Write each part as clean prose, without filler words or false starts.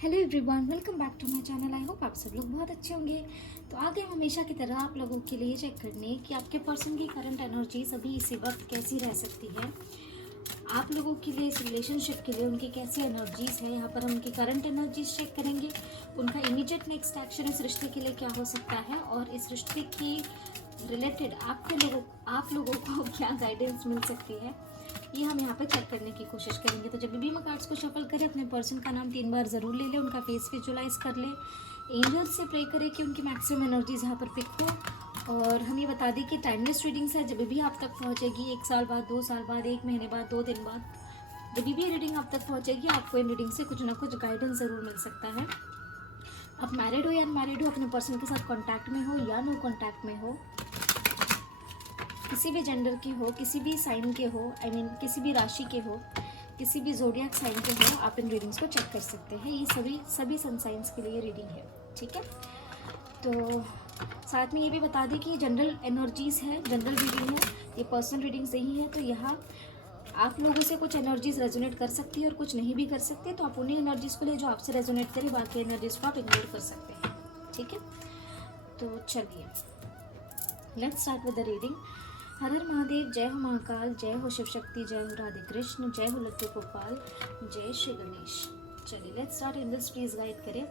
Hello everyone, welcome back to my channel. I hope आप सब लोग बहुत अच्छे होंगे। तो आ गए हमेशा की तरह आप लोगों के लिए चेक करने कि आपके पर्सन की करंट एनर्जीज अभी इसी वक्त कैसी रह सकती है। आप लोगों के लिए इस रिलेशनशिप के लिए उनकी कैसी एनर्जीज है। यहाँ पर हम उनकी करंट एनर्जीज चेक करेंगे, उनका इमीडिएट नेक्स्ट एक्शन इस रिश्ते के लिए क्या हो सकता है और इस रिश्ते की रिलेटेड आप लोगों को क्या गाइडेंस मिल सकती है, ये हम यहाँ पे चेक करने की कोशिश करेंगे। तो जब भी मैं कार्ड्स को शफल करें, अपने पर्सन का नाम 3 बार ज़रूर ले लें, उनका फेस विजुलाइज कर लें, एंजल्स से प्रे करें कि उनकी मैक्सिमम एनर्जीज यहाँ पर पिक हो। और हम ये बता दें कि टाइमलेस रीडिंग्स है, जब भी आप तक पहुँचेगी 1 साल बाद, 2 साल बाद, 1 महीने बाद, 2 दिन बाद, जब भी ये रीडिंग आप तक पहुँचेगी आपको इन रीडिंग से कुछ ना कुछ गाइडेंस ज़रूर मिल सकता है। आप मैरिड हो या अनमैरिड हो, अपने पर्सन के साथ कॉन्टैक्ट में हो या नो कॉन्टैक्ट में हो, किसी भी जेंडर के हो, किसी भी साइन के हो, किसी भी राशि के हो, किसी भी ज़ोडिएक साइन के हो, आप इन रीडिंग्स को चेक कर सकते हैं। ये सभी सन साइंस के लिए रीडिंग है, ठीक है। तो साथ में ये भी बता दें कि ये जनरल एनर्जीज़ है, जनरल रीडिंग है, ये पर्सनल रीडिंग्स नहीं है। तो यहाँ आप लोगों से कुछ एनर्जीज रेजोनेट कर सकती है और कुछ नहीं भी कर सकते। तो आप उन्हीं एनर्जीज़ को ले जो आपसे रेजोनेट करे, बाकी एनर्जीज़ को आप इग्नोर कर सकते हैं, ठीक है। तो चलिए, let's start with the reading. हर हर महादेव, जय हो महाकाल, जय हो शिव शक्ति, जय हो राधे कृष्ण, जय हो लट्टू गोपाल, जय श्री गणेश। चलिए let's start. Angels please guide करें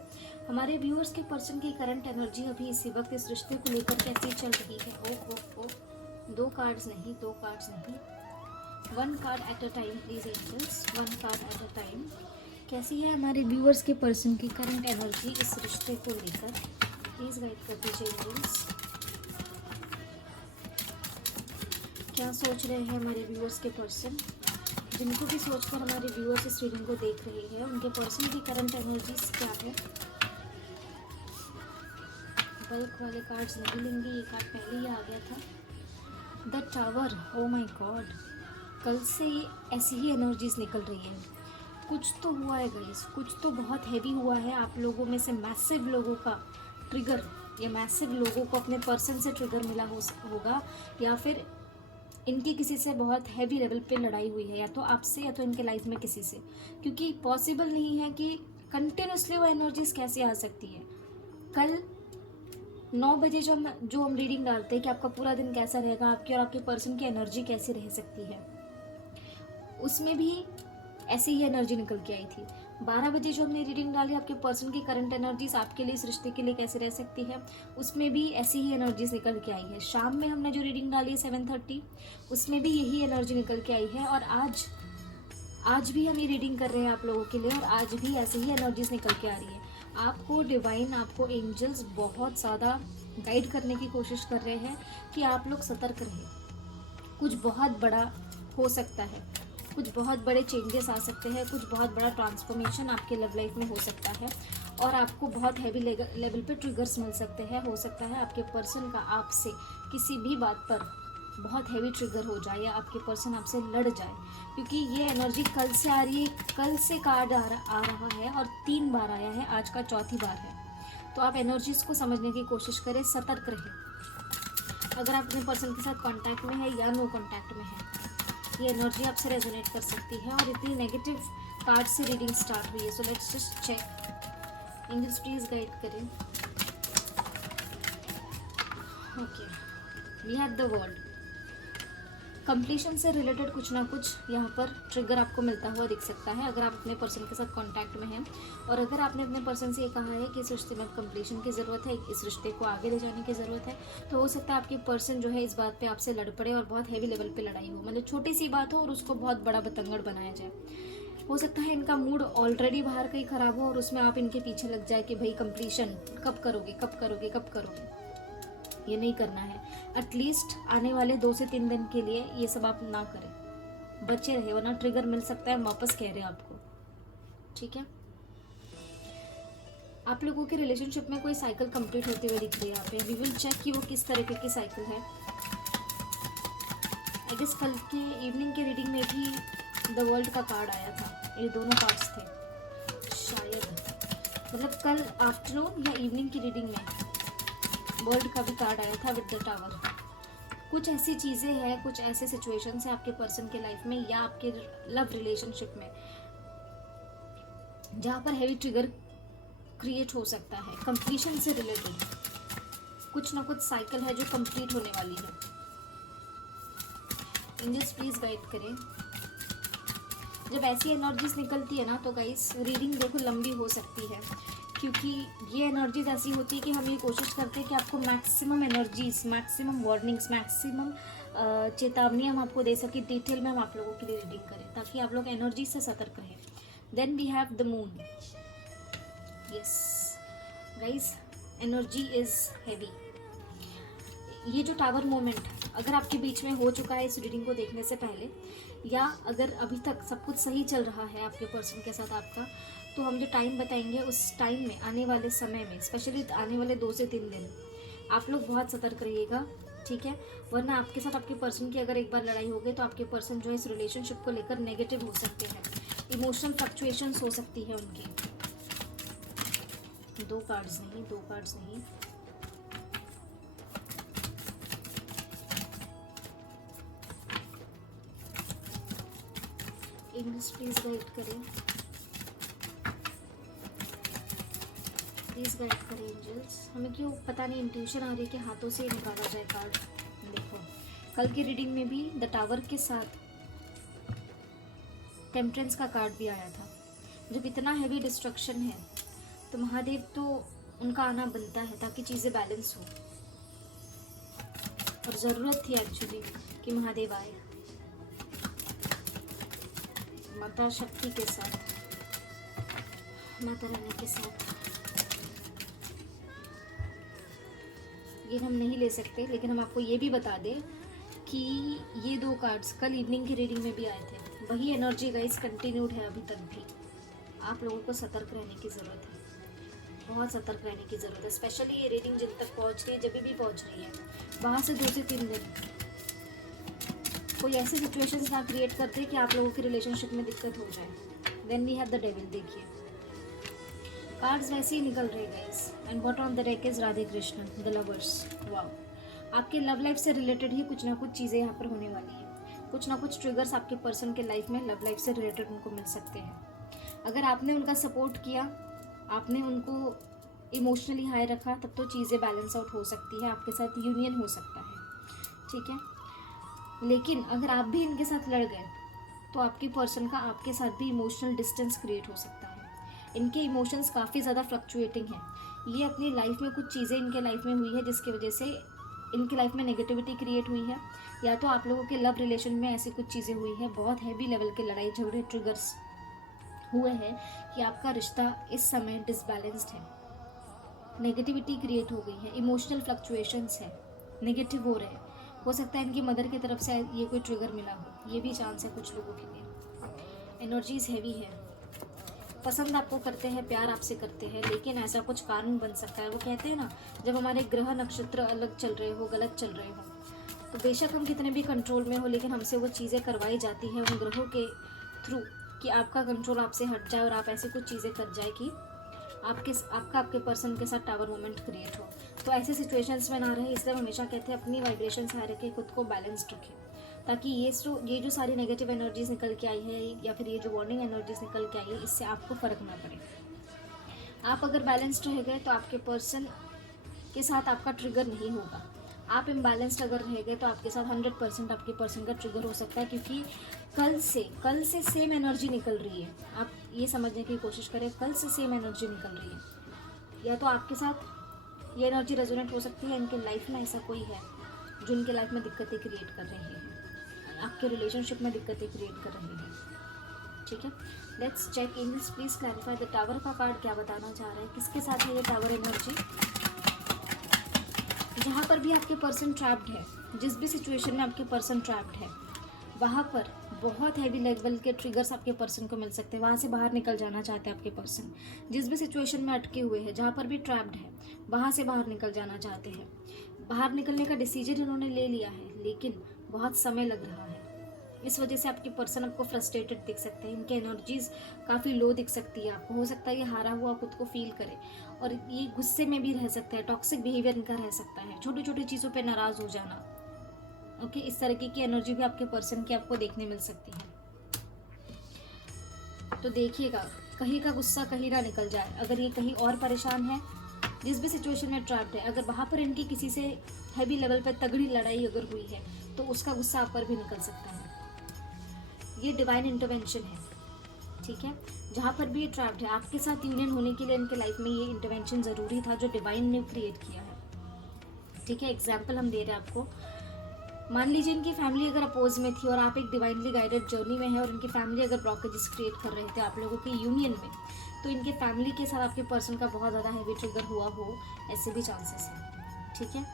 हमारे व्यूअर्स के पर्सन की करंट एनर्जी अभी इसी वक्त इस रिश्ते को लेकर कैसी चल रही है। ओ 2 कार्ड्स नहीं, 2 कार्ड्स नहीं, 1 card at a time please angels, 1 card at a time. कैसी है हमारे व्यूअर्स के पर्सन की करंट एनर्जी इस रिश्ते को लेकर, प्लीज गाइड कर दीजिए एंजल्स। क्या सोच रहे हैं हमारे व्यूअर्स के पर्सन, जिनको भी सोचकर हमारे व्यूअर्स इस रीडिंग को देख रहे हैं, उनके पर्सन की करंट एनर्जीज क्या है। बल्क वाले कार्ड्स नहीं लेंगे, ये कार्ड पहले ही आ गया था। The tower, oh my God, कल से ये ऐसी ही एनर्जीज निकल रही है। कुछ तो हुआ है गाइस, कुछ तो बहुत हैवी हुआ है। आप लोगों में से मैसिव लोगों का ट्रिगर, या मैसिव लोगों को अपने पर्सन से ट्रिगर मिला होगा, या फिर इनकी किसी से बहुत हैवी लेवल पे लड़ाई हुई है, या तो आपसे या तो इनके लाइफ में किसी से, क्योंकि पॉसिबल नहीं है कि कंटिन्यूसली वो एनर्जीज कैसे आ सकती है। कल 9 बजे जो हम रीडिंग डालते हैं कि आपका पूरा दिन कैसा रहेगा, आपकी और आपके पर्सन की एनर्जी कैसी रह सकती है, उसमें भी ऐसी ही एनर्जी निकल के आई थी। 12 बजे जो हमने रीडिंग डाली आपके पर्सन की करंट एनर्जीज आपके लिए इस रिश्ते के लिए कैसे रह सकती है, उसमें भी ऐसी ही एनर्जीज निकल के आई है। शाम में हमने जो रीडिंग डाली है 7:30, उसमें भी यही एनर्जी निकल के आई है। और आज भी हम ये रीडिंग कर रहे हैं आप लोगों के लिए, और आज भी ऐसे ही एनर्जीज निकल के आ रही है। आपको डिवाइन, आपको एंजल्स बहुत ज़्यादा गाइड करने की कोशिश कर रहे हैं कि आप लोग सतर्क रहें। कुछ बहुत बड़ा हो सकता है, कुछ बहुत बड़े चेंजेस आ सकते हैं, कुछ बहुत बड़ा ट्रांसफॉर्मेशन आपके लव लाइफ में हो सकता है, और आपको बहुत हैवी लेवल पे ट्रिगर्स मिल सकते हैं। हो सकता है आपके पर्सन का आपसे किसी भी बात पर बहुत हैवी ट्रिगर हो जाए, या आपके पर्सन आपसे लड़ जाए, क्योंकि ये एनर्जी कल से आ रही है। कल से कार्ड आ रहा है और 3 बार आया है, आज का 4थी बार है। तो आप एनर्जीज को समझने की कोशिश करें, सतर्क रहें। अगर आप अपने पर्सन के साथ कांटेक्ट में है या नो कांटेक्ट में है, ये एनर्जी आपसे रेजोनेट कर सकती है। और इतनी नेगेटिव कार्ड से रीडिंग स्टार्ट हुई है, so let's just check. Angels please guide करें। Okay, we have the word completion से रिलेटेड कुछ ना कुछ यहाँ पर ट्रिगर आपको मिलता हुआ दिख सकता है, अगर आप अपने पर्सन के साथ कांटेक्ट में हैं। और अगर आपने अपने पर्सन से ये कहा है कि इस रिश्ते में कंप्लीशन की ज़रूरत है, इस रिश्ते को आगे ले जाने की ज़रूरत है, तो हो सकता है आपके पर्सन जो है इस बात पे आपसे लड़ पड़े और बहुत हैवी लेवल पे लड़ाई हो। मतलब छोटी सी बात हो और उसको बहुत बड़ा बतंगड़ बनाया जाए। हो सकता है इनका मूड ऑलरेडी बाहर कहीं ख़राब हो और उसमें आप इनके पीछे लग जाए कि भाई कंप्लीशन कब करोगे, कब करोगे, कब करोगे। ये नहीं करना है। एटलीस्ट आने वाले 2 से 3 दिन के लिए ये सब आप ना करें, बचे रहे, वरना ट्रिगर मिल सकता है, वापस कह रहे हैं आपको, ठीक है। आप लोगों के रिलेशनशिप में कोई साइकिल कंप्लीट होते हुए दिख रही है यहाँ पे। वी विल चेक कि वो किस तरीके की साइकिल है। आई गेस कल के इवनिंग के रीडिंग में भी द वर्ल्ड का कार्ड आया था, ये दोनों कार्ड्स थे शायद, मतलब कल आफ्टरनून या इवनिंग की रीडिंग में वर्ल्ड का भी कार्ड आया था विद द टावर। कुछ ऐसी चीज़ें हैं, कुछ ऐसे सिचुएशंस हैं आपके पर्सन के लाइफ में या आपके लव रिलेशनशिप में, जहाँ पर हैवी ट्रिगर क्रिएट हो सकता है, कंप्लीशन से रिलेटेड कुछ ना कुछ साइकिल है जो कंप्लीट होने वाली है। एंजल्स प्लीज गाइड करें। जब ऐसी एनर्जीज निकलती है ना तो गाइस रीडिंग देखो लंबी हो सकती है, क्योंकि ये एनर्जीज ऐसी होती है कि हम ये कोशिश करते हैं कि आपको maximum energies, maximum warnings, maximum चेतावनी हम आपको दे सकें, डिटेल में हम आप लोगों के लिए रीडिंग करें ताकि आप लोग एनर्जी से सतर्क रहें। Then we have the moon. Yes guys, energy is heavy. ये जो टावर मोमेंट अगर आपके बीच में हो चुका है इस रीडिंग को देखने से पहले, या अगर अभी तक सब कुछ सही चल रहा है आपके पर्सन के साथ आपका, तो हम जो टाइम बताएंगे उस टाइम में, आने वाले समय में, स्पेशली आने वाले 2 से 3 दिन आप लोग बहुत सतर्क रहिएगा, ठीक है। वरना आपके साथ आपके पर्सन की अगर एक बार लड़ाई हो गई तो आपके पर्सन जो है इस रिलेशनशिप को लेकर नेगेटिव हो सकते हैं, इमोशनल फ्लक्चुएशंस हो सकती है उनकी। 2 कार्ड्स नहीं। इंग्लिश प्लीज गाइड करें, प्लीज गाइड करें एंजल्स। हमें क्यों पता नहीं इंट्यूशन आ रही है कि हाथों से निकाला जाए कार्ड। देखो कल की रीडिंग में भी द टावर के साथ टेम्परेंस का कार्ड भी आया था। जब इतना हैवी डिस्ट्रक्शन है तो महादेव तो उनका आना बनता है ताकि चीज़ें बैलेंस हो, और ज़रूरत थी एक्चुअली कि महादेव आए माता शक्ति के साथ, माता रानी के साथ। ये हम नहीं ले सकते, लेकिन हम आपको ये भी बता दें कि ये 2 कार्ड्स कल इवनिंग की रीडिंग में भी आए थे। वही एनर्जी गाइस कंटिन्यूड है अभी तक भी। आप लोगों को सतर्क रहने की ज़रूरत है, बहुत सतर्क रहने की ज़रूरत है। स्पेशली ये रीडिंग जिन तक पहुंच रही है, जब भी पहुंच रही है, वहाँ से 2 से 3 दिन कोई ऐसी सिचुएशंस ना क्रिएट करते कि आप लोगों के रिलेशनशिप में दिक्कत हो जाए। Then we have the devil. देखिए कार्ड्स वैसे ही निकल रहे guys, and what on the deck is Radhe Krishna the lovers. Wow, आपके लव लाइफ से रिलेटेड ही कुछ ना कुछ चीज़ें यहाँ पर होने वाली है। कुछ ना कुछ ट्रिगर्स आपके पर्सन के लाइफ में लव लाइफ से रिलेटेड उनको मिल सकते हैं। अगर आपने उनका सपोर्ट किया, आपने उनको इमोशनली हाई रखा, तब तो चीज़ें बैलेंस आउट हो सकती है, आपके साथ यूनियन हो सकता है, ठीक है। लेकिन अगर आप भी इनके साथ लड़ गए तो आपके पर्सन का आपके साथ भी इमोशनल डिस्टेंस क्रिएट हो सकता है। इनके इमोशंस काफ़ी ज़्यादा फ्लक्चुएटिंग है। ये अपनी लाइफ में कुछ चीज़ें इनके लाइफ में हुई है जिसकी वजह से इनकी लाइफ में नेगेटिविटी क्रिएट हुई है, या तो आप लोगों के लव रिलेशन में ऐसी कुछ चीज़ें हुई है, बहुत हैवी लेवल के लड़ाई झगड़े ट्रिगर्स हुए हैं कि आपका रिश्ता इस समय डिसबैलेंस्ड है, नेगेटिविटी क्रिएट हो गई है, इमोशनल फ्लक्चुएशंस है, नेगेटिव हो रहे हैं। हो सकता है इनकी मदर की तरफ से ये कोई ट्रिगर मिला हो, ये भी चांस है कुछ लोगों के लिए। एनर्जीज हैवी है, पसंद आपको करते हैं, प्यार आपसे करते हैं, लेकिन ऐसा कुछ कारण बन सकता है। वो कहते हैं ना, जब हमारे ग्रह नक्षत्र अलग चल रहे हो, गलत चल रहे हो, तो बेशक हम कितने भी कंट्रोल में हो, लेकिन हमसे वो चीज़ें करवाई जाती हैं उन ग्रहों के थ्रू कि आपका कंट्रोल आपसे हट जाए और आप ऐसी कुछ चीज़ें कर जाए कि आपके पर्सन के साथ टावर मोमेंट क्रिएट हो। तो ऐसे सिचुएशंस में ना रहे, इसलिए हमेशा कहते हैं अपनी वाइब्रेशंस हाई रखें, खुद को बैलेंस्ड रखें, ताकि ये जो सारी नेगेटिव एनर्जीज निकल के आई है, या फिर ये जो वार्निंग एनर्जीज निकल के आई है, इससे आपको फ़र्क ना पड़े। आप अगर बैलेंस्ड रह गए तो आपके पर्सन के साथ आपका ट्रिगर नहीं होगा। आप इम्बैलेंस्ड अगर रह गए तो आपके साथ 100% आपके पर्सन का ट्रिगर हो सकता है, क्योंकि कल से सेम एनर्जी निकल रही है। आप ये समझने की कोशिश करें, कल से सेम एनर्जी निकल रही है। या तो आपके साथ ये एनर्जी रेजोनेट हो सकती है, इनके लाइफ में ऐसा कोई है जो इनके लाइफ में दिक्कतें क्रिएट कर रही है, आपके रिलेशनशिप में दिक्कतें क्रिएट कर रही है, ठीक है। Let's check English, please clarify the tower का कार्ड क्या बताना चाह रहा है, किसके साथ है ये टावर एनर्जी। जहाँ पर भी आपके पर्सन ट्रैप्ड है, जिस भी सिचुएशन में आपके पर्सन ट्रैप्ड है, वहाँ पर बहुत हैवी लेवल के ट्रिगर्स आपके पर्सन को मिल सकते हैं। वहाँ से बाहर निकल जाना चाहते हैं आपके पर्सन, जिस भी सिचुएशन में अटके हुए हैं, जहाँ पर भी ट्रैप्ड है, वहाँ से बाहर निकल जाना चाहते हैं। बाहर निकलने का डिसीजन इन्होंने ले लिया है, लेकिन बहुत समय लग रहा है। इस वजह से आपके पर्सन आपको फ्रस्ट्रेटेड दिख सकते हैं, इनकी एनर्जीज काफ़ी लो दिख सकती है आपको। हो सकता है ये हारा हुआ खुद को फील करे, और ये गुस्से में भी रह सकता है, टॉक्सिक बिहेवियर इनका रह सकता है, छोटी छोटी चीज़ों पे नाराज़ हो जाना। ओके, इस तरीके की एनर्जी भी आपके पर्सन की आपको देखने मिल सकती है। तो देखिएगा कहीं का गुस्सा कहीं ना निकल जाए। अगर ये कहीं और परेशान है, जिस भी सिचुएशन में ट्रैप्ड है, अगर वहाँ पर इनकी किसी से हैवी लेवल पर तगड़ी लड़ाई अगर हुई है तो उसका गुस्सा आप पर भी निकल सकता है। ये डिवाइन इंटरवेंशन है, ठीक है। जहाँ पर भी ये ट्रैप्ड है, आपके साथ यूनियन होने के लिए इनके लाइफ में ये इंटरवेंशन ज़रूरी था जो डिवाइन ने क्रिएट किया है, ठीक है। एग्जाम्पल हम दे रहे हैं आपको। मान लीजिए इनकी फैमिली अगर अपोज में थी और आप एक डिवाइनली गाइडेड जर्नी में है और इनकी फैमिली अगर ब्लॉकेजेस क्रिएट कर रहे थे आप लोगों के यूनियन में, तो इनके फैमिली के साथ आपके पर्सन का बहुत ज़्यादा हैवी ट्रिगर हुआ हो, ऐसे भी चांसेस हैं, ठीक है।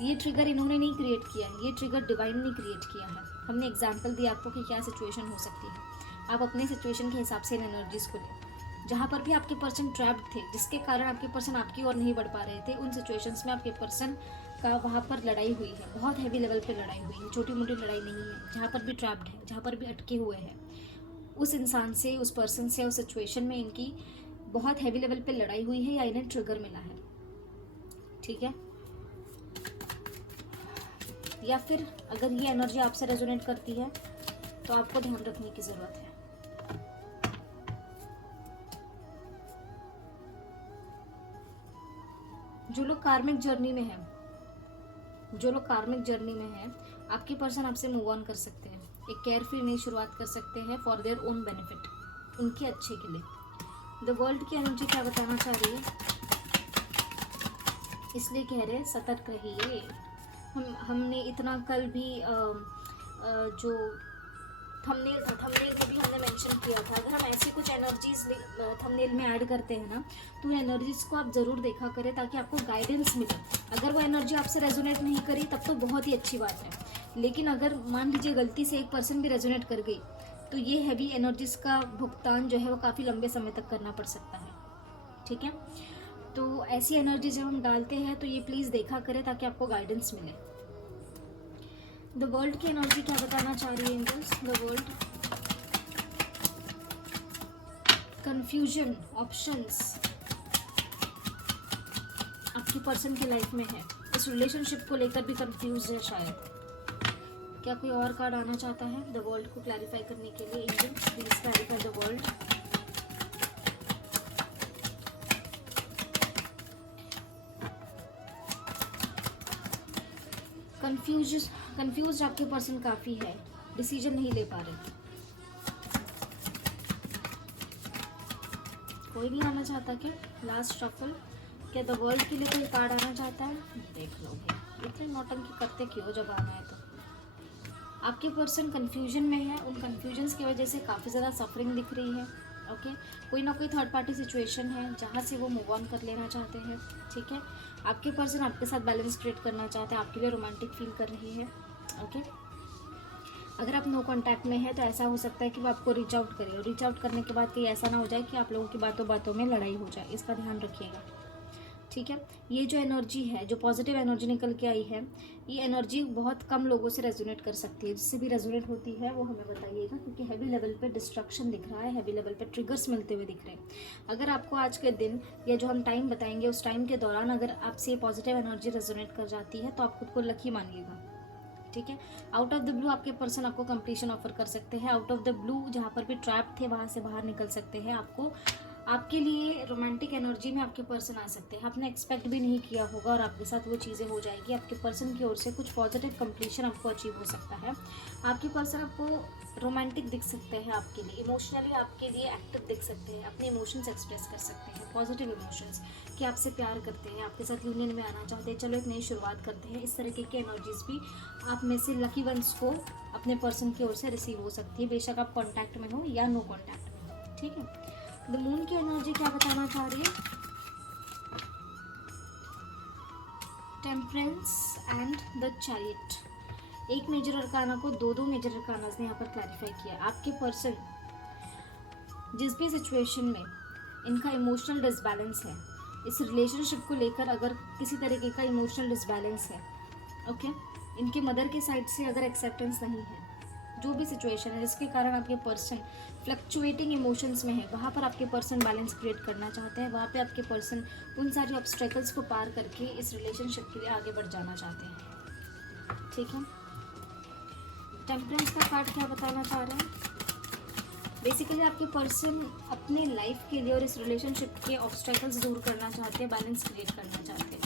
ये ट्रिगर इन्होंने नहीं क्रिएट किया है, ये ट्रिगर डिवाइन ने क्रिएट किया है। हमने एग्जाम्पल दिया आपको कि क्या सिचुएशन हो सकती है, आप अपने सिचुएशन के हिसाब से इन एनर्जीज़ को लें। जहाँ पर भी आपके पर्सन ट्रैप्ड थे, जिसके कारण आपके पर्सन आपकी ओर नहीं बढ़ पा रहे थे, उन सिचुएशंस में आपके पर्सन का वहाँ पर लड़ाई हुई है, बहुत हैवी लेवल पे लड़ाई हुई है, छोटी मोटी लड़ाई नहीं है। जहाँ पर भी ट्रैप्ड है, जहाँ पर भी अटके हुए हैं, उस इंसान से, उस पर्सन से, उस सिचुएशन में इनकी बहुत हैवी लेवल पे लड़ाई हुई है या इन्हें ट्रिगर मिला है, ठीक है। या फिर अगर ये एनर्जी आपसे रेजोनेट करती है तो आपको ध्यान रखने की ज़रूरत है। जो लोग कार्मिक जर्नी में हैं, आपके पर्सन आपसे मूव ऑन कर सकते हैं, एक केयर फ्री नई शुरुआत कर सकते हैं फॉर देयर ओन बेनिफिट, उनके अच्छे के लिए। द वर्ल्ड की एनर्जी क्या बताना चाह रही है, इसलिए कह रहे हैं सतर्क रहिए। हमने इतना कल भी जो थंबनेल में भी हमने मेंशन किया था, अगर हम ऐसी कुछ एनर्जीज थंबनेल में ऐड करते हैं ना, तो एनर्जीज को आप ज़रूर देखा करें ताकि आपको गाइडेंस मिले। अगर वो एनर्जी आपसे रेजोनेट नहीं करी तब तो बहुत ही अच्छी बात है, लेकिन अगर मान लीजिए गलती से एक पर्सन भी रेजोनेट कर गई तो ये हैवी एनर्जीज का भुगतान जो है वो काफ़ी लंबे समय तक करना पड़ सकता है, ठीक है। तो ऐसी एनर्जी जब हम डालते हैं तो ये प्लीज़ देखा करें ताकि आपको गाइडेंस मिले। द वर्ल्ड की एनर्जी क्या बताना चाह रही है angels, the world, confusion, options आपकी पर्सन की लाइफ में है, इस रिलेशनशिप को लेकर भी कंफ्यूज है शायद। क्या कोई और कार्ड आना चाहता है द वर्ल्ड को क्लैरिफाई करने के लिए? Angels please clarify the world. Confuse आपके पर्सन काफ़ी है, डिसीजन नहीं ले पा रहे। कोई नहीं आना चाहता क्या? लास्ट शफल, क्या द वर्ल्ड के लिए कोई कार्ड आना चाहता है? देख लोगे, इतने नौटंकी करते क्यों जब आना है तो। आपके पर्सन कंफ्यूजन में है, उन कंफ्यूजन्स की वजह से काफ़ी ज़्यादा सफरिंग दिख रही है, ओके। कोई ना कोई थर्ड पार्टी सिचुएशन है जहाँ से वो मूव ऑन कर लेना चाहते हैं, ठीक है। आपके पर्सन आपके साथ बैलेंस क्रिएट करना चाहते हैं, आपके लिए रोमांटिक फील कर रही है, ओके। अगर आप नो कांटेक्ट में है तो ऐसा हो सकता है कि वो आपको रीच आउट करे, और रीच आउट करने के बाद कहीं ऐसा ना हो जाए कि आप लोगों की बातों बातों में लड़ाई हो जाए, इसका ध्यान रखिएगा, ठीक है। ये जो एनर्जी है, जो पॉजिटिव एनर्जी निकल के आई है, ये एनर्जी बहुत कम लोगों से रेजोनेट कर सकती है। जिससे भी रेजोनेट होती है वो हमें बताइएगा, क्योंकि हैवी लेवल पे डिस्ट्रक्शन दिख रहा है, हैवी लेवल पे ट्रिगर्स मिलते हुए दिख रहे हैं। अगर आपको आज के दिन या जो हम टाइम बताएंगे उस टाइम के दौरान अगर आपसे ये पॉजिटिव एनर्जी रेजोनेट कर जाती है तो आप खुद को लकी मानिएगा, ठीक है। आउट ऑफ द ब्लू आपके पर्सन आपको कंप्लीशन ऑफर कर सकते हैं। आउट ऑफ द ब्लू जहाँ पर भी ट्रैप थे वहाँ से बाहर निकल सकते हैं। आपके लिए रोमांटिक एनर्जी में आपके पर्सन आ सकते हैं, आपने एक्सपेक्ट भी नहीं किया होगा और आपके साथ वो चीज़ें हो जाएगी। आपके पर्सन की ओर से कुछ पॉजिटिव कंप्लीशन आपको अचीव हो सकता है। आपके पर्सन आपको रोमांटिक दिख सकते हैं, आपके लिए इमोशनली आपके लिए एक्टिव दिख सकते हैं, अपने इमोशंस एक्सप्रेस कर सकते हैं, पॉजिटिव इमोशंस कि आपसे प्यार करते हैं, आपके साथ यूनियन में आना चाहते हैं, चलो एक नई शुरुआत करते हैं। इस तरीके की एनर्जीज भी आप में से लकी वंस को अपने पर्सन की ओर से रिसीव हो सकती है, बेशक आप कॉन्टैक्ट में हो या नो कॉन्टैक्ट में हो, ठीक है। द मून की एनर्जी क्या बताना चाह रही है? Temperance and the chariot. एक मेजर अरकाना को दो मेजर अरकानास ने यहाँ पर क्लैरिफाई किया। आपके पर्सन जिस भी सिचुएशन में इनका इमोशनल डिसबैलेंस है, इस रिलेशनशिप को लेकर अगर किसी तरीके का इमोशनल डिसबैलेंस है, ओके, इनके मदर के साइड से अगर एक्सेप्टेंस नहीं है, जो भी सिचुएशन है जिसके कारण आपके पर्सन फ्लक्चुएटिंग इमोशंस में है, वहाँ पर आपके पर्सन बैलेंस क्रिएट करना चाहते हैं। वहाँ पे आपके पर्सन उन सारे ऑब्स्टेकल्स को पार करके इस रिलेशनशिप के लिए आगे बढ़ जाना चाहते हैं, ठीक है। टेम्परेंस का कार्ड क्या बताना चाह रहे हैं? बेसिकली आपके पर्सन अपने लाइफ के लिए और इस रिलेशनशिप के ऑब्स्टेकल्स दूर करना चाहते हैं, बैलेंस क्रिएट करना चाहते हैं।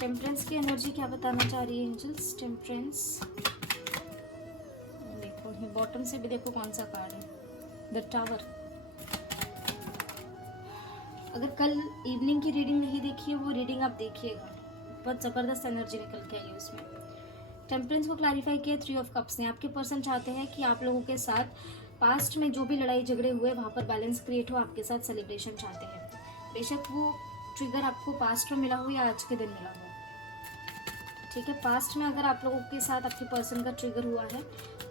टेम्परेंस की एनर्जी क्या बताना चाह रही है एंजल्स? टेम्परेंस, देखो बॉटम से भी देखो कौन सा कार्ड है, द टावर। अगर कल इवनिंग की रीडिंग नहीं देखी है वो रीडिंग आप देखिएगा, बहुत ज़बरदस्त एनर्जी निकल के आई है उसमें। टेम्परेंस को क्लैरिफाई किया 3 ऑफ कप्स ने। आपके पर्सन चाहते हैं कि आप लोगों के साथ पास्ट में जो भी लड़ाई झगड़े हुए वहाँ पर बैलेंस क्रिएट हो, आपके साथ सेलिब्रेशन चाहते हैं। बेशक वो ट्रिगर आपको पास्ट में मिला हो या आज के दिन मिला हो, ठीक है। पास्ट में अगर आप लोगों के साथ आपके पर्सन का ट्रिगर हुआ है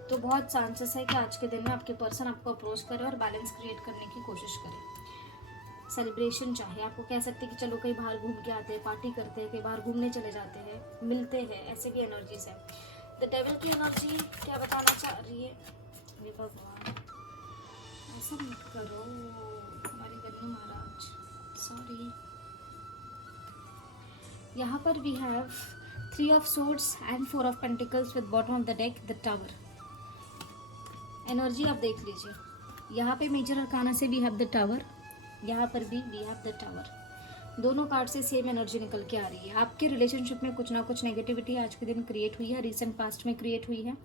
तो बहुत चांसेस है कि आज के दिन में आपके पर्सन आपको अप्रोच करे और बैलेंस क्रिएट करने की कोशिश करे। सेलिब्रेशन चाहे, आपको कह सकते हैं कि चलो कहीं बाहर घूम के आते हैं, पार्टी करते हैं, कहीं बाहर घूमने चले जाते हैं, मिलते हैं, ऐसे भी एनर्जीज है। द डेविल की एनर्जी क्या बताना चाह रही है? हे भगवान, ऐसा मत करो हमारे गन्नू महाराज, सॉरी। यहाँ पर we have 3 of swords and 4 of pentacles with bottom of the deck the tower. Energy आप देख लीजिए, यहाँ पे मेजर अरकाना से वी हैव द टावर, यहाँ पर भी वी हैव द टावर। दोनों कार्ड से सेम एनर्जी निकल के आ रही है। आपके रिलेशनशिप में कुछ ना कुछ नेगेटिविटी आज के दिन क्रिएट हुई है, रिसेंट पास्ट में क्रिएट हुई है।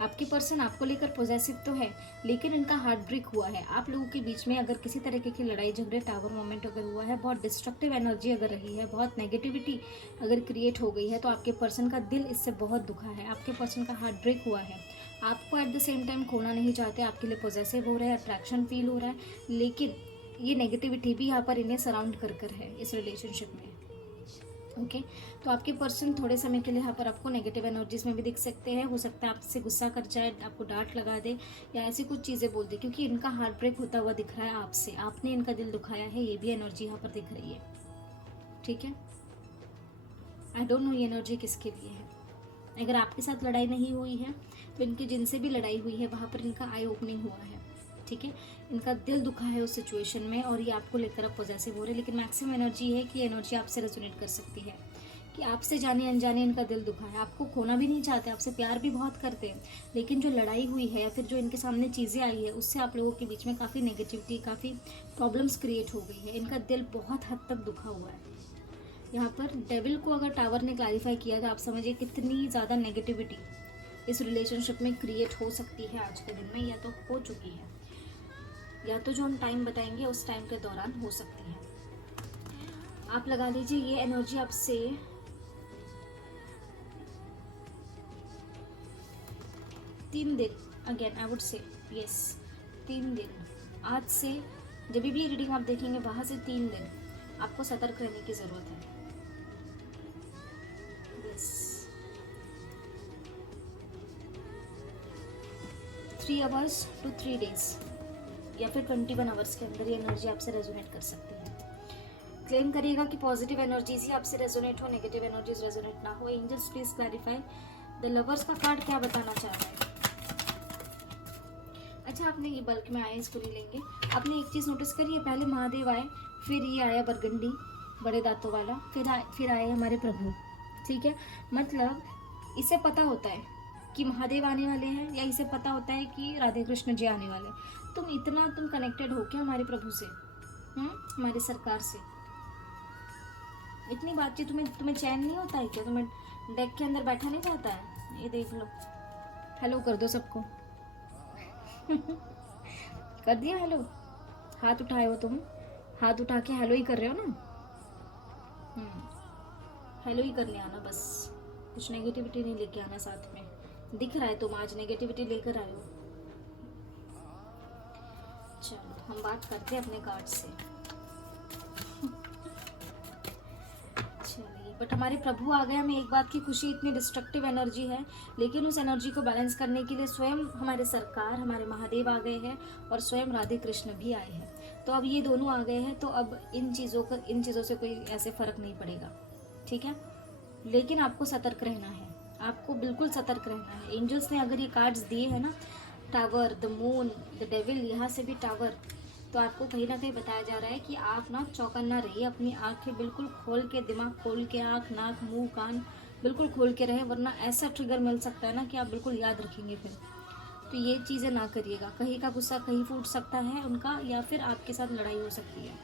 आपके पर्सन आपको लेकर पॉजिटिव तो है, लेकिन इनका हार्ट ब्रेक हुआ है। आप लोगों के बीच में अगर किसी तरीके की लड़ाई झगड़े, टावर मोमेंट अगर हुआ है, बहुत डिस्ट्रक्टिव एनर्जी अगर रही है, बहुत नेगेटिविटी अगर क्रिएट हो गई है, तो आपके पर्सन का दिल इससे बहुत दुखा है, आपके पर्सन का हार्ट ब्रेक हुआ है। आपको एट द सेम टाइम खोना नहीं चाहते, आपके लिए पॉजिटिव हो रहा है, अट्रैक्शन फील हो रहा है, लेकिन ये नेगेटिविटी भी यहाँ पर इन्हें सराउंड कर है इस रिलेशनशिप में। ओके, तो आपके पर्सन थोड़े समय के लिए यहाँ पर आपको नेगेटिव एनर्जीज में भी दिख सकते हैं। हो सकता है आपसे गुस्सा कर जाए, आपको डांट लगा दे या ऐसी कुछ चीज़ें बोल दे, क्योंकि इनका हार्ट ब्रेक होता हुआ दिख रहा है आपसे, आपने इनका दिल दुखाया है, ये भी एनर्जी यहाँ पर दिख रही है, ठीक है। आई डोंट नो ये एनर्जी किसके लिए है। अगर आपके साथ लड़ाई नहीं हुई है तो इनकी जिनसे भी लड़ाई हुई है वहाँ पर इनका आई ओपनिंग हुआ है, ठीक है। इनका दिल दुखा है उस सिचुएशन में और ये आपको लेकर अब पॉजिटिव हो रहे हैं, लेकिन मैक्सिमम एनर्जी है कि एनर्जी आपसे रेजोनेट कर सकती है कि आपसे जाने अनजाने इनका दिल दुखा है, आपको खोना भी नहीं चाहते, आपसे प्यार भी बहुत करते हैं, लेकिन जो लड़ाई हुई है या फिर जो इनके सामने चीज़ें आई है उससे आप लोगों के बीच में काफ़ी नेगेटिविटी, काफ़ी प्रॉब्लम्स क्रिएट हो गई है। इनका दिल बहुत हद तक दुखा हुआ है। यहाँ पर डेविल को अगर टावर ने क्लैरिफाई किया तो आप समझिए कितनी ज़्यादा नेगेटिविटी इस रिलेशनशिप में क्रिएट हो सकती है आज के दिन में, या तो हो चुकी है, या तो जो हम टाइम बताएंगे उस टाइम के दौरान हो सकती है। आप लगा लीजिए ये एनर्जी आपसे 3 दिन, again I would say yes 3 दिन, आज से जब भी रीडिंग आप देखेंगे वहाँ से 3 दिन आपको सतर्क रहने की ज़रूरत है। यस 3 आवर्स टू 3 डेज या फिर 21 आवर्स के अंदर ये एनर्जी आपसे रेजोनेट कर सकती है। क्लेम करिएगा कि पॉजिटिव एनर्जीज ही आपसे रेजोनेट हो, नेगेटिव एनर्जीज रेजोनेट ना हो। Angels please clarify the lovers का कार्ड क्या बताना चाह रहा है। अच्छा, आपने ये बल्क में आए, इसको नहीं लेंगे। आपने एक चीज़ नोटिस करी है, पहले महादेव आए, फिर ये आया बरगंडी बड़े दांतों वाला, फिर आए हमारे प्रभु, ठीक है। मतलब इसे पता होता है कि महादेव आने वाले हैं, या इसे पता होता है कि राधे कृष्ण जी आने वाले। तुम कनेक्टेड हो क्या हमारे प्रभु से, हमारी सरकार से? इतनी बातचीत, तुम्हें चैन नहीं होता है क्या? तुम्हें डेक के अंदर बैठा नहीं जाता है? ये देख लो, हेलो कर दो सबको। कर दिया हेलो? हाथ उठाए हो तुम, हाथ उठा के हेलो ही कर रहे हो ना? हेलो ही करने आना बस, कुछ नेगेटिविटी नहीं लेके आना साथ में। दिख रहा है तुम आज नेगेटिविटी लेकर आए हो। चलो हम बात करते हैं अपने कार्ड से। चलिए, बट हमारे प्रभु आ गए, हमें एक बात की खुशी, इतनी डिस्ट्रक्टिव एनर्जी है, लेकिन उस एनर्जी को बैलेंस करने के लिए स्वयं हमारे सरकार, हमारे महादेव आ गए हैं और स्वयं राधे कृष्ण भी आए हैं। तो अब ये दोनों आ गए हैं, तो अब इन चीज़ों से कोई ऐसे फ़र्क नहीं पड़ेगा, ठीक है। लेकिन आपको सतर्क रहना है, आपको बिल्कुल सतर्क रहना है। एंजल्स ने अगर ये कार्ड्स दिए हैं ना, tower, the moon, the devil, यहाँ से भी टावर, तो आपको कहीं ना कहीं बताया जा रहा है कि आप ना चौकन्ना रहिए, अपनी आंखें बिल्कुल खोल के, दिमाग खोल के, आँख, नाक, मुंह, कान बिल्कुल खोल के रहे, वरना ऐसा ट्रिगर मिल सकता है ना कि आप बिल्कुल याद रखेंगे फिर। तो ये चीज़ें ना करिएगा। कहीं का गुस्सा कहीं फूट सकता है उनका, या फिर आपके साथ लड़ाई हो सकती है,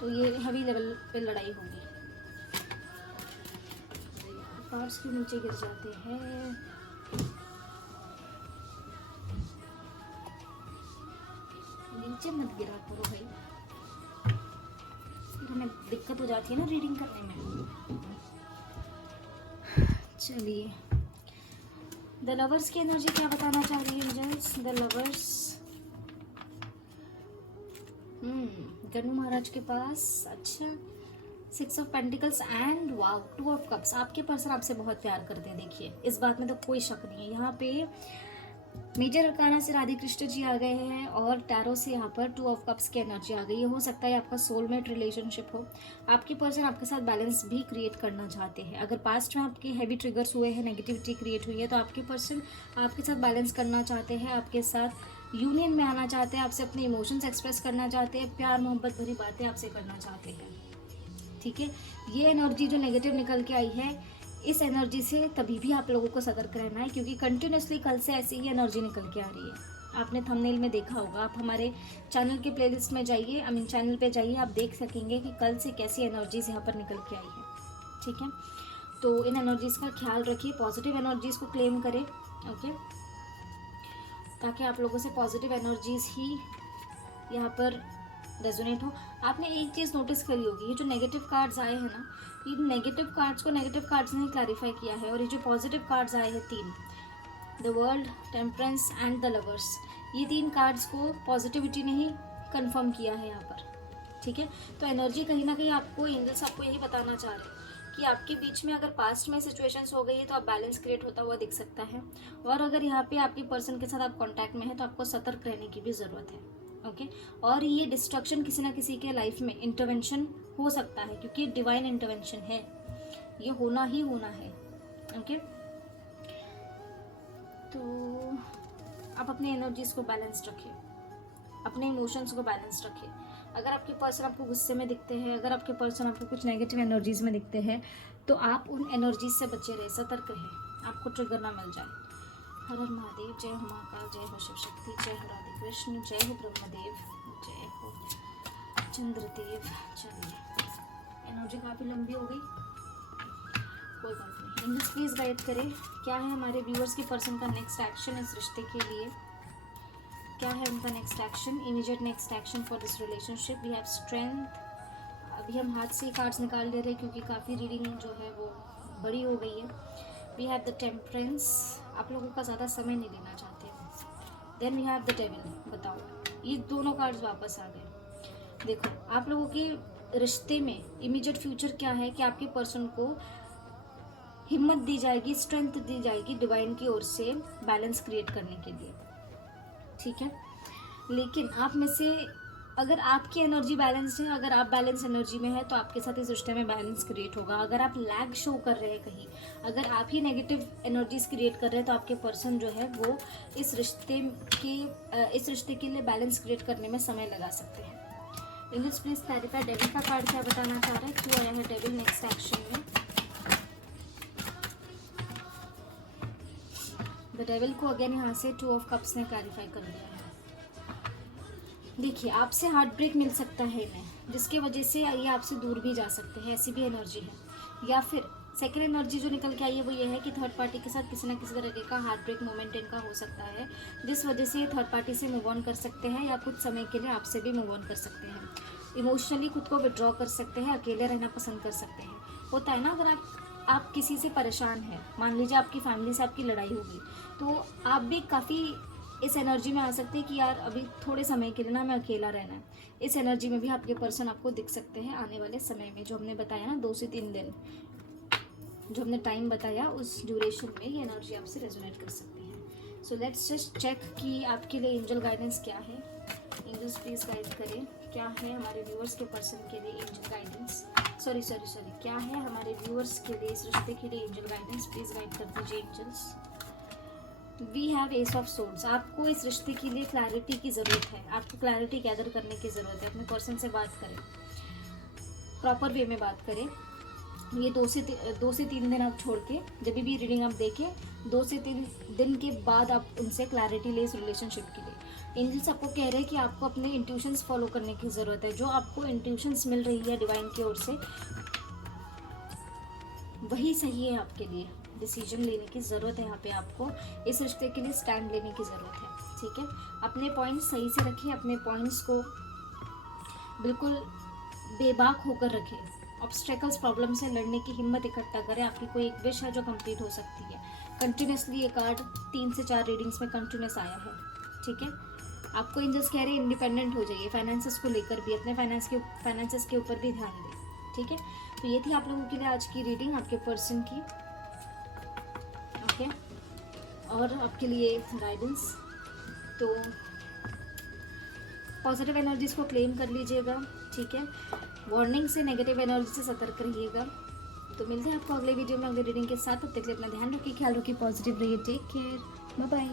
तो ये हैवी लेवल पे लड़ाई होगी। कार्ड्स के नीचे गिर जाते हैं। नीचे मत गिरा करो भाई, फिर हमें दिक्कत हो जाती है ना रीडिंग करने में। चलिए, द लवर्स की एनर्जी क्या बताना चाह रही है एंजल्स? द लवर्स, गनु महाराज के पास, अच्छा, 6 of pentacles and wow 2 of cups. आपके पर्सन आपसे बहुत प्यार करते हैं, देखिए इस बात में तो कोई शक नहीं है। यहाँ पे मेजर अरकाना से राधे कृष्ण जी आ गए हैं और टैरो से यहाँ पर 2 ऑफ कप्स की एनर्जी आ गई है। हो सकता है आपका सोलमेट रिलेशनशिप हो। आपके पर्सन आपके साथ बैलेंस भी क्रिएट करना चाहते हैं। अगर पास्ट में आपके हैवी ट्रिगर्स हुए हैं, नेगेटिविटी क्रिएट हुई है, तो आपके पर्सन आपके साथ बैलेंस करना चाहते हैं, आपके साथ यूनियन में आना चाहते हैं, आपसे अपने इमोशंस एक्सप्रेस करना चाहते हैं, प्यार मोहब्बत भरी बातें आपसे करना चाहते हैं। ठीक है, ये एनर्जी जो नेगेटिव निकल के आई है, इस एनर्जी से तभी भी आप लोगों को सतर्क रहना है, क्योंकि कंटिन्यूसली कल से ऐसी ही एनर्जी निकल के आ रही है। आपने थंबनेल में देखा होगा, आप हमारे चैनल के प्लेलिस्ट में जाइए, चैनल पे जाइए, आप देख सकेंगे कि कल से कैसी एनर्जीज यहाँ पर निकल के आई है। ठीक है, तो इन एनर्जीज़ का ख्याल रखिए, पॉजिटिव एनर्जीज़ को क्लेम करें, ओके, ताकि आप लोगों से पॉजिटिव एनर्जीज़ ही यहाँ पर रेजोनेट हो। आपने एक चीज़ नोटिस करी होगी, ये जो नेगेटिव कार्ड्स आए हैं ना, ये नेगेटिव कार्ड्स को नेगेटिव कार्ड्स ने क्लैरिफाई किया है, और ये जो पॉजिटिव कार्ड्स आए हैं 3, the world, temperance and the lovers, ये 3 कार्ड्स को पॉजिटिविटी ने ही कंफर्म किया है यहाँ पर। ठीक है, तो एनर्जी कहीं ना कहीं आपको, एंजल्स आपको यही बताना चाह रहे हैं कि आपके बीच में अगर पास्ट में सिचुएशंस हो गई है तो आप बैलेंस क्रिएट होता हुआ दिख सकता है, और अगर यहाँ पे आपके पर्सन के साथ आप कॉन्टैक्ट में है तो आपको सतर्क रहने की भी ज़रूरत है। ओके, और ये डिस्ट्रक्शन किसी ना किसी के लाइफ में इंटरवेंशन हो सकता है, क्योंकि डिवाइन इंटरवेंशन है, ये होना ही होना है। ओके, तो आप अपने एनर्जीज को बैलेंस रखिए, अपने इमोशंस को बैलेंस रखिए। अगर आपके पर्सन आपको गुस्से में दिखते हैं, अगर आपके पर्सन आपको कुछ नेगेटिव एनर्जीज में दिखते हैं, तो आप उन एनर्जीज से बचे रहे, सतर्क रहें, आपको ट्रिगर ना मिल जाए। हर हर महादेव, जय हो महाकाल, जय हो शिव शक्ति, जय हो राधे कृष्ण, जय हो ब्रह्मदेव, जय हो चंद्रदेव। चलिए, एनर्जी काफ़ी लंबी हो गई, कोई बात नहीं। इंग्लिश प्लीज़ गाइड करें, क्या है हमारे व्यूअर्स के पर्सन का नेक्स्ट एक्शन इस रिश्ते के लिए, क्या है उनका next action, immediate next action for this relationship. We have strength. अभी हम हाथ से ही कार्ड्स निकाल ले रहे हैं, क्योंकि काफ़ी रीडिंग जो है वो बड़ी हो गई है। वी हैव द टेम्परेंस, आप लोगों का ज़्यादा समय नहीं लेना चाहते हैं। Then we have the devil, बताओ, ये दोनों कार्ड्स वापस आ गए। देखो, आप लोगों के रिश्ते में इमीडिएट फ्यूचर क्या है कि आपके पर्सन को हिम्मत दी जाएगी, स्ट्रेंथ दी जाएगी डिवाइन की ओर से बैलेंस क्रिएट करने के लिए। ठीक है, लेकिन आप में से अगर आपकी एनर्जी बैलेंस्ड है, अगर आप बैलेंस एनर्जी में है, तो आपके साथ इस रिश्ते में बैलेंस क्रिएट होगा। अगर आप लैग शो कर रहे हैं कहीं, अगर आप ही नेगेटिव एनर्जीज क्रिएट कर रहे हैं, तो आपके पर्सन जो है वो इस रिश्ते के लिए बैलेंस क्रिएट करने में समय लगा सकते हैं। इंग्लिश प्लीज क्लैरिफाई, डेविल का कार्ड क्या बताना चाह रहा है, क्यों आया है डेविल नेक्स्ट एक्शन में। द डेविल को अगेन यहाँ से 2 ऑफ कप्स ने क्लैरिफाई कर दिया है। देखिए, आपसे हार्ट ब्रेक मिल सकता है इन्हें, जिसकी वजह से ये आपसे दूर भी जा सकते हैं, ऐसी भी एनर्जी है। या फिर सेकेंड एनर्जी जो निकल के आई है वो ये है कि थर्ड पार्टी के साथ किसी ना किसी तरीके का हार्ट ब्रेक मोमेंट इनका हो सकता है, जिस वजह से ये थर्ड पार्टी से मूव ऑन कर सकते हैं, या कुछ समय के लिए आपसे भी मूव ऑन कर सकते हैं। इमोशनली खुद को विड्रॉ कर सकते हैं, अकेले रहना पसंद कर सकते हैं। होता है ना, अगर आप किसी से परेशान हैं, मान लीजिए आपकी फैमिली से आपकी लड़ाई होगी, तो आप भी काफ़ी इस एनर्जी में आ सकते हैं कि यार अभी थोड़े समय के लिए ना मैं अकेला रहना है। इस एनर्जी में भी आपके पर्सन आपको दिख सकते हैं आने वाले समय में, जो हमने बताया ना 2 से 3 दिन जो हमने टाइम बताया, उस ड्यूरेशन में ये एनर्जी आपसे रेजोनेट कर सकती है। सो लेट्स जस्ट चेक कि आपके लिए एंजल गाइडेंस क्या है। एंजल्स प्लीज गाइड करें, क्या है हमारे व्यूअर्स के पर्सन के लिए एंजल गाइडेंस, सॉरी क्या है हमारे व्यूअर्स के लिए, इस रिश्ते के लिए एंजल गाइडेंस, प्लीज गाइड कर दीजिए angels. We have ace of swords, आपको इस रिश्ते के लिए क्लैरिटी की ज़रूरत है, आपको क्लैरिटी गैदर करने की ज़रूरत है। अपने पर्सन से बात करें, प्रॉपर वे में बात करें, ये 2 से 3 दिन आप छोड़ के जब भी रीडिंग आप देखें 2 से 3 दिन के बाद आप उनसे क्लैरिटी ले इस रिलेशनशिप के लिए। एंजल्स आपको कह रहे हैं कि आपको अपने इंट्यूशंस फॉलो करने की ज़रूरत है। जो आपको इंट्यूशंस मिल रही है डिवाइन की ओर से वही सही है आपके लिए। डिसीजन लेने की ज़रूरत है यहाँ पे आपको। इस रिश्ते के लिए स्टैंड लेने की ज़रूरत है, ठीक है। अपने पॉइंट्स सही से रखिए, अपने पॉइंट्स को बिल्कुल बेबाक होकर रखें। ऑब्स्टेकल्स प्रॉब्लम से लड़ने की हिम्मत इकट्ठा करें। आपकी कोई एक विश है जो कंप्लीट हो सकती है। कंटिन्यूसली ये कार्ड 3 से 4 रीडिंग्स में कंटिन्यूस आया है, ठीक है। आपको एंजल्स कह रहे हैं इंडिपेंडेंट हो जाइए, फाइनेंसेस को लेकर भी, अपने फाइनेंसेस के ऊपर भी ध्यान दें, ठीक है। तो ये थी आप लोगों के लिए आज की रीडिंग आपके पर्सन की, ओके। और आपके लिए गाइडेंस, तो पॉजिटिव एनर्जीज को क्लेम कर लीजिएगा, ठीक है। वार्निंग से, नेगेटिव एनर्जी से सतर्क रहिएगा। तो मिलते हैं आपको अगले वीडियो में अगले रीडिंग के साथ। तब तक के लिए अपना ध्यान रखिए, ख्याल रखिए, पॉजिटिव रहिए। Take care, bye bye.